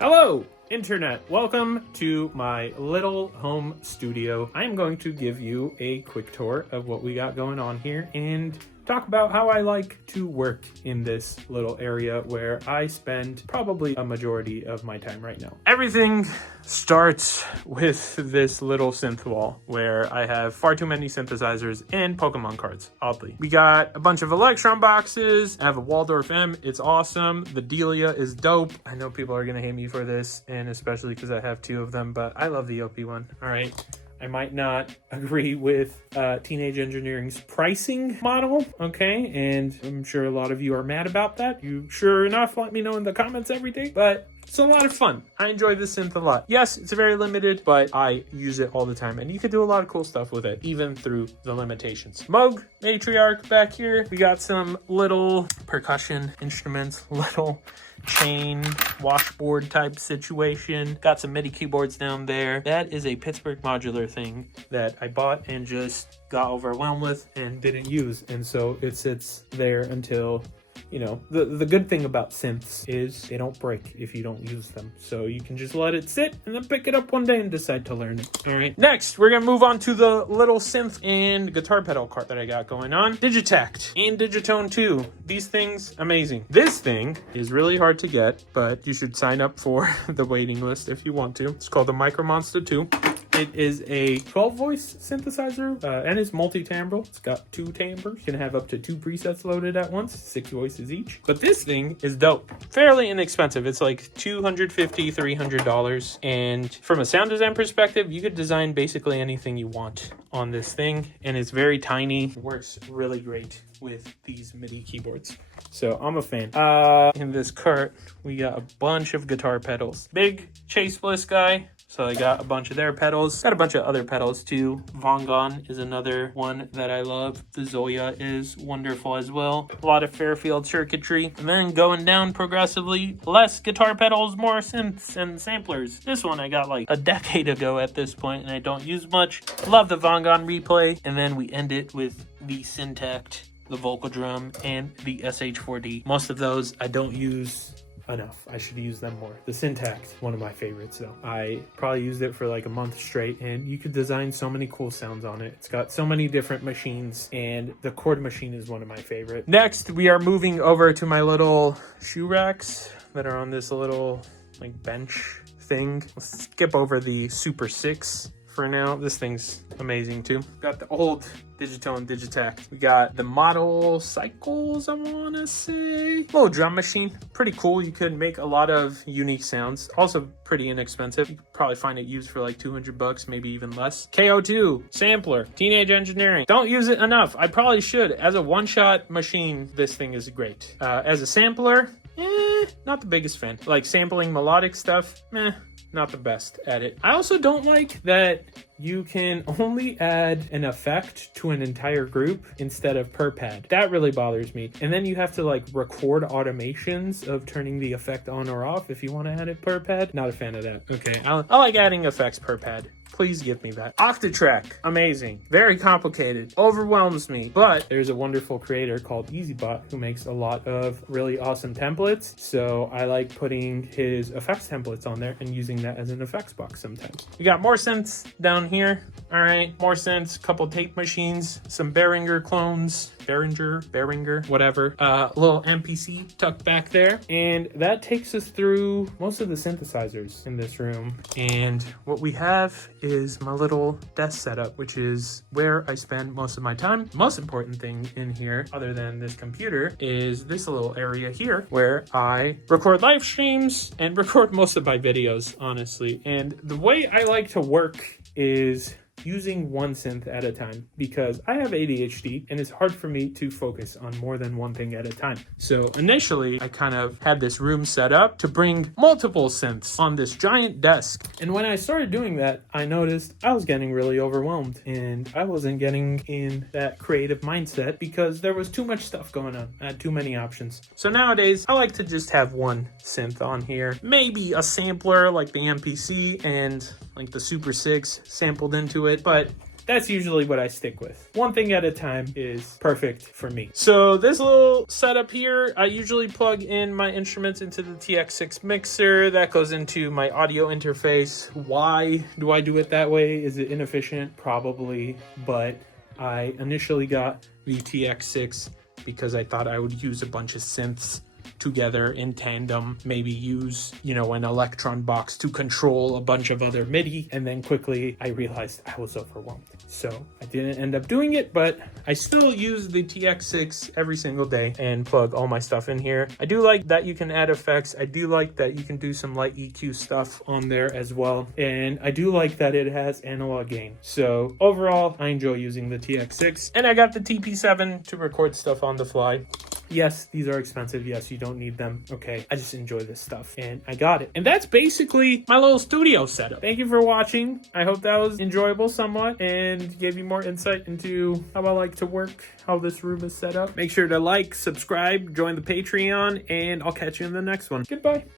Hello, Internet. Welcome to my little home studio. I am going to give you a quick tour of what we got going on here and talk about how I like to work in this little area where I spend probably a majority of my time right now. Everything starts with this little synth wall where I have far too many synthesizers and Pokemon cards, oddly. We got a bunch of Electron boxes. I have a Waldorf M. It's awesome. The Delia is dope. I know people are going to hate me for this, and especially because I have two of them, but I love the OP one. All right. I might not agree with Teenage Engineering's pricing model, okay? And I'm sure a lot of you are mad about that. You sure enough let me know in the comments every day, but it's a lot of fun. I enjoy this synth a lot. Yes, it's very limited, but I use it all the time, and you can do a lot of cool stuff with it, even through the limitations. Moog, Matriarch back here. We got some little percussion instruments, little chain washboard type situation. Got some MIDI keyboards down there. That is a Pittsburgh modular thing that I bought and just got overwhelmed with and didn't use, and so it sits there until, you know, the good thing about synths is they don't break if you don't use them. So you can just let it sit and then pick it up one day and decide to learn it. All right. Next, we're going to move on to the little synth and guitar pedal cart that I got going on. Digitact and Digitone 2. These things, amazing. This thing is really hard to get, but you should sign up for the waiting list if you want to. It's called the Micro Monster 2. It is a 12-voice synthesizer and it's multi-timbral. It's got 2 timbres. You can have up to 2 presets loaded at once, 6 voices each. But this thing is dope. Fairly inexpensive. It's like $250, $300. And from a sound design perspective, you could design basically anything you want on this thing. And it's very tiny. It works really great with these MIDI keyboards. So I'm a fan. In this cart, we got a bunch of guitar pedals. Big Chase Bliss guy. So I got a bunch of their pedals. Got a bunch of other pedals too. Vongon is another one that I love. The Zoya is wonderful as well. A lot of Fairfield circuitry. And then going down progressively, less guitar pedals, more synths and samplers. This one I got like a decade ago at this point and I don't use much. Love the Vongon replay. And then we end it with the Syntact, the Vocal Drum, and the SH4D. Most of those I don't use enough. I should use them more. The Syntax, one of my favorites though. I probably used it for like a month straight and you could design so many cool sounds on it. It's got so many different machines and the chord machine is one of my favorite. Next, we are moving over to my little shoe racks that are on this little like bench thing. Let's skip over the Super 6 for now. This thing's amazing too. Got the old Digitone Digitact. We got the Model Cycles, I want to say. Little drum machine. Pretty cool. You could make a lot of unique sounds. Also pretty inexpensive. You could probably find it used for like $200, maybe even less. KO2 sampler. Teenage Engineering. Don't use it enough. I probably should. As a one-shot machine, this thing is great. As a sampler, not the biggest fan. Like sampling melodic stuff, not the best at it. I also don't like that you can only add an effect to an entire group instead of per pad. That really bothers me. And then you have to like record automations of turning the effect on or off if you want to add it per pad. Not a fan of that. Okay, I like adding effects per pad. Please give me that. Octatrack, amazing. Very complicated. Overwhelms me. But there's a wonderful creator called EasyBot who makes a lot of really awesome templates. So I like putting his effects templates on there and using that as an effects box sometimes. We got more synths down here. All right, more synths, couple tape machines, some Behringer clones. Behringer, whatever. Little MPC tucked back there. And that takes us through most of the synthesizers in this room. And what we have is my little desk setup, which is where I spend most of my time. Most important thing in here, other than this computer, is this little area here where I record live streams and record most of my videos, honestly. And the way I like to work is using one synth at a time because I have ADHD and it's hard for me to focus on more than one thing at a time. So initially I kind of had this room set up to bring multiple synths on this giant desk. And when I started doing that, I noticed I was getting really overwhelmed and I wasn't getting in that creative mindset because there was too much stuff going on. I had too many options. So nowadays I like to just have one synth on here, maybe a sampler like the MPC and like the Super 6 sampled into it, but that's usually what I stick with. One thing at a time is perfect for me. So this little setup here, I usually plug in my instruments into the TX6 mixer. That goes into my audio interface. Why do I do it that way? Is it inefficient? Probably, but I initially got the TX6 because I thought I would use a bunch of synths together in tandem, maybe use, an Electron box to control a bunch of other MIDI. And then quickly I realized I was overwhelmed. So I didn't end up doing it, but I still use the TX6 every single day and plug all my stuff in here. I do like that you can add effects. I do like that you can do some light EQ stuff on there as well. And I do like that it has analog gain. So overall, I enjoy using the TX6. And I got the TP7 to record stuff on the fly. Yes, these are expensive. Yes, you don't need them. Okay, I just enjoy this stuff and I got it. And that's basically my little studio setup. Thank you for watching. I hope that was enjoyable somewhat and gave you more insight into how I like to work, how this room is set up. Make sure to like, subscribe, join the Patreon, and I'll catch you in the next one. Goodbye.